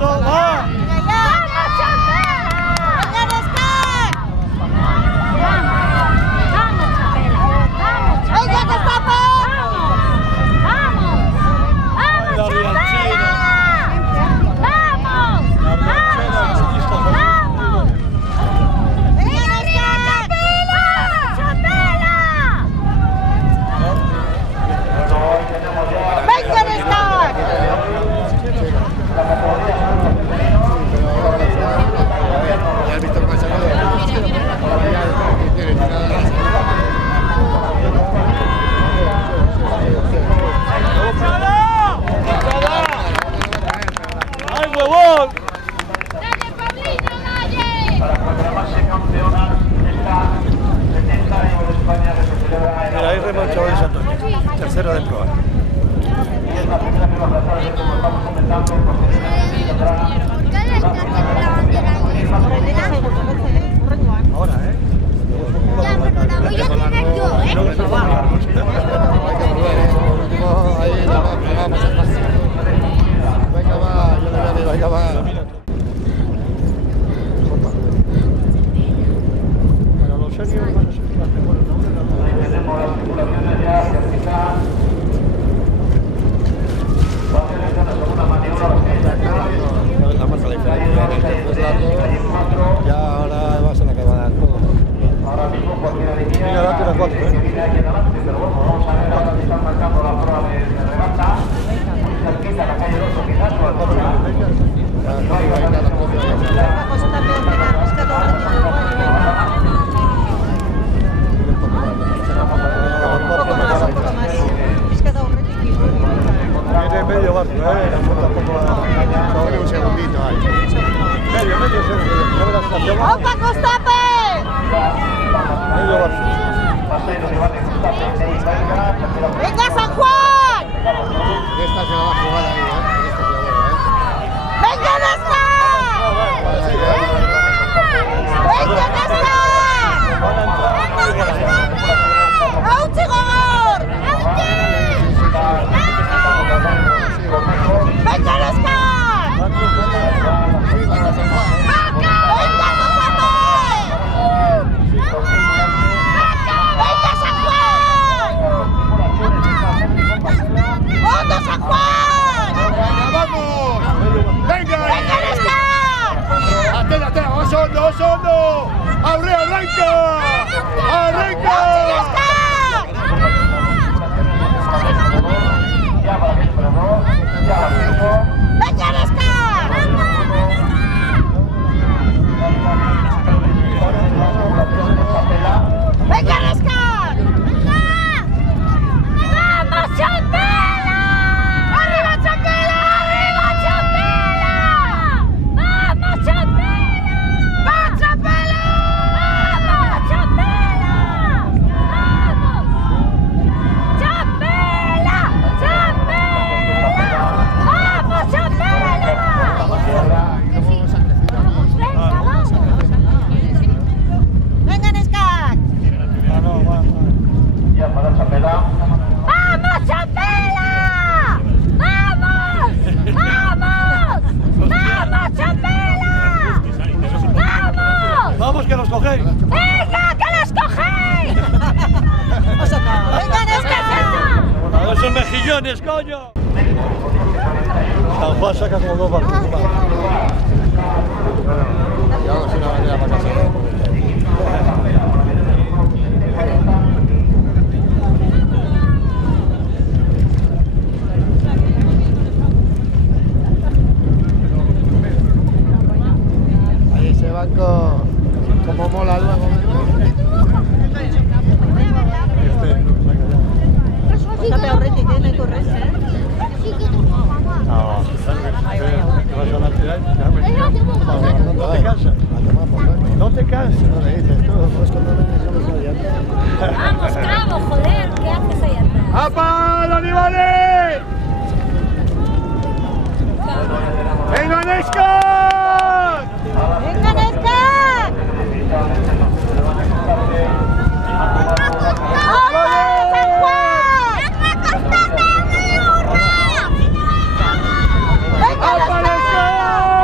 esto, va. Mira, ahí rema el chaval de Santoña, tercero de prueba. Ahora, Ya, pero la voy a tener yo, Venga, va, yo le voy a decir, venga, va. Pero los seniors van a ser las mejores, ¿no? Tenemos las circulaciones ya certificadas. Va a hacer esta segunda maniobra, que ya La marca la diferencia en este 3 largo, ya ahora va a ser la que va a dar todo. ahora mismo cualquiera diría Mira, date las 4, que viene aquí adelante, pero bueno, vamos a ver ahora que están marcando la prueba de regata, muy cerquita, la calle 8 quizás, o la Viene medio barco, Tiene un segundito ahí. Medio, ya verás, cambiamos. ¡Opa, Costape! Medio barco. ¡Venga, San Juan! Esta se la va a jugar ahí, Esta jugadora, ¡Venga, Nesta! ¡Venga, Nesta! ¡Auchi, Gogor! ¡Venga, Nesta! ¡Venga, Cosape! ¡Venga, San Juan! ¡Onda, San Juan! ¡Vamos! ¡Venga! ¡Venga, Nesta! ¡Atena, vamos hondo! ¡Abre, arranca! ¡Arranca! ¡Venga, Nesta! ¡Venga, Nesta! ¡Vamos, Chapela! ¡Arriba, Chapela! ¡Arriba, Chapela! ¡Vamos, Chapela! ¡Va, Chapela! ¡Vamos, Chapela! ¡Vamos! ¡Chapela! ¡Chapela! ¡Vamos, Chapela! ¡Venga, Nesca! Ya para Chapela. ¡Vamos, Chapela! ¡Vamos! ¡Vamos! ¡Vamos, Chapela! ¡Vamos! Vamos, que los cogéis. ¡Venga, que los cogéis! ¡Venga, Nesca! A esos mejillones, coño. San Juan saca como 2 barcos. Ya vamos a una bandera para casa. Ahí ese banco, como mola luego. Costape Aurretik, no hay correrse, ¿eh? No, ¿te vas a la ciudad? No te cansas. No te cansas. No le dices tú, pues cuando me dices yo no Vamos, Cabo, joder, ¿qué haces ahí atrás? ¡Apa, los animales! ¡Venga, Nesca! ¡Venga, Nesca! ¡Opa, San Juan! ¡Venga, Costape, ¡Venga, ¡Apa, Nesca! Nesca!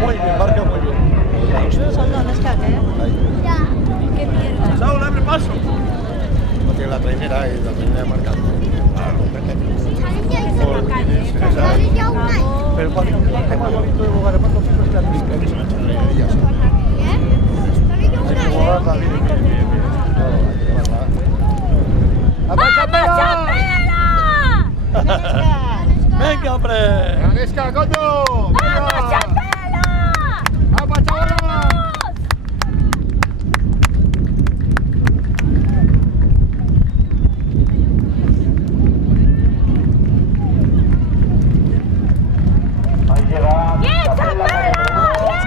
Muy bien, marca muy bien. Qué mierda. Saúl, abre paso. No tiene la trainera y la trainera marca. Pero para mí, el más bonito de jugar de pato es la pista. Que es una chorrería. Hay que jugarla bien. ¡Venga, hombre! ¡Ganesca, coño! ¡Vamos, Chapela! ¡Vamos, chavala! Ahí llega. ¡Bien, Chapela! ¡Bien!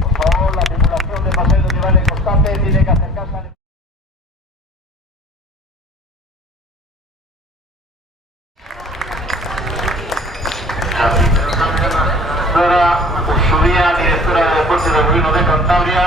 Por favor, la tripulación de paseos de Valle Constante tiene que acercarse al... Subía directora de deportes del Gobierno de Cantabria.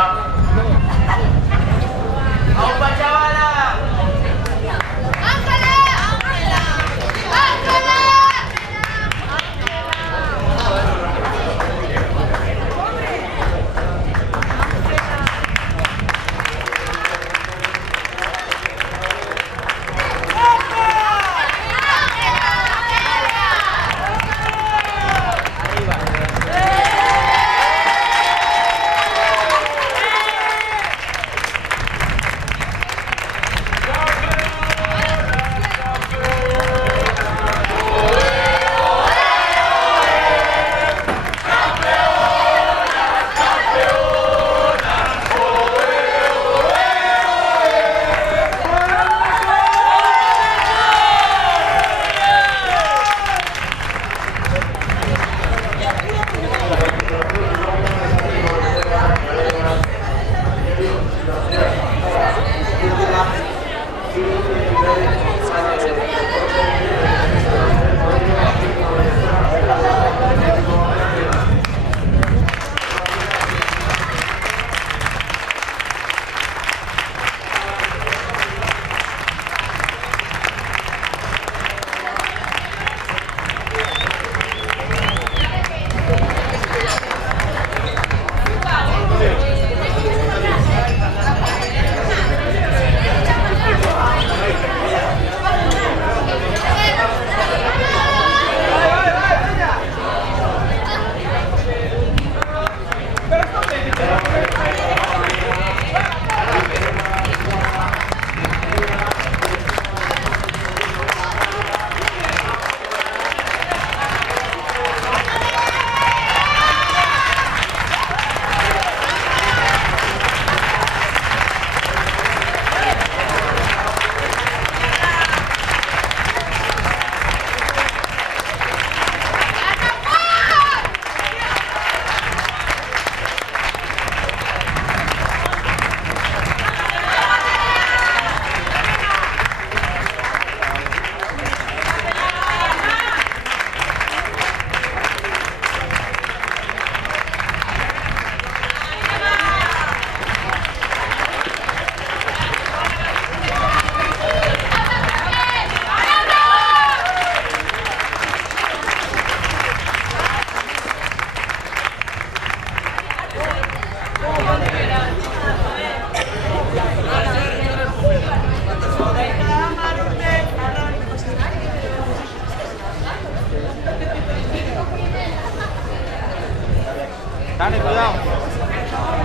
Dani, cuidado.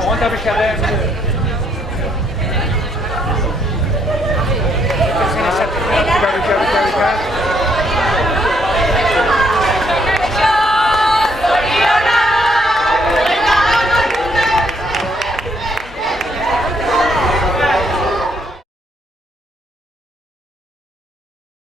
Aguanta, Pichadén.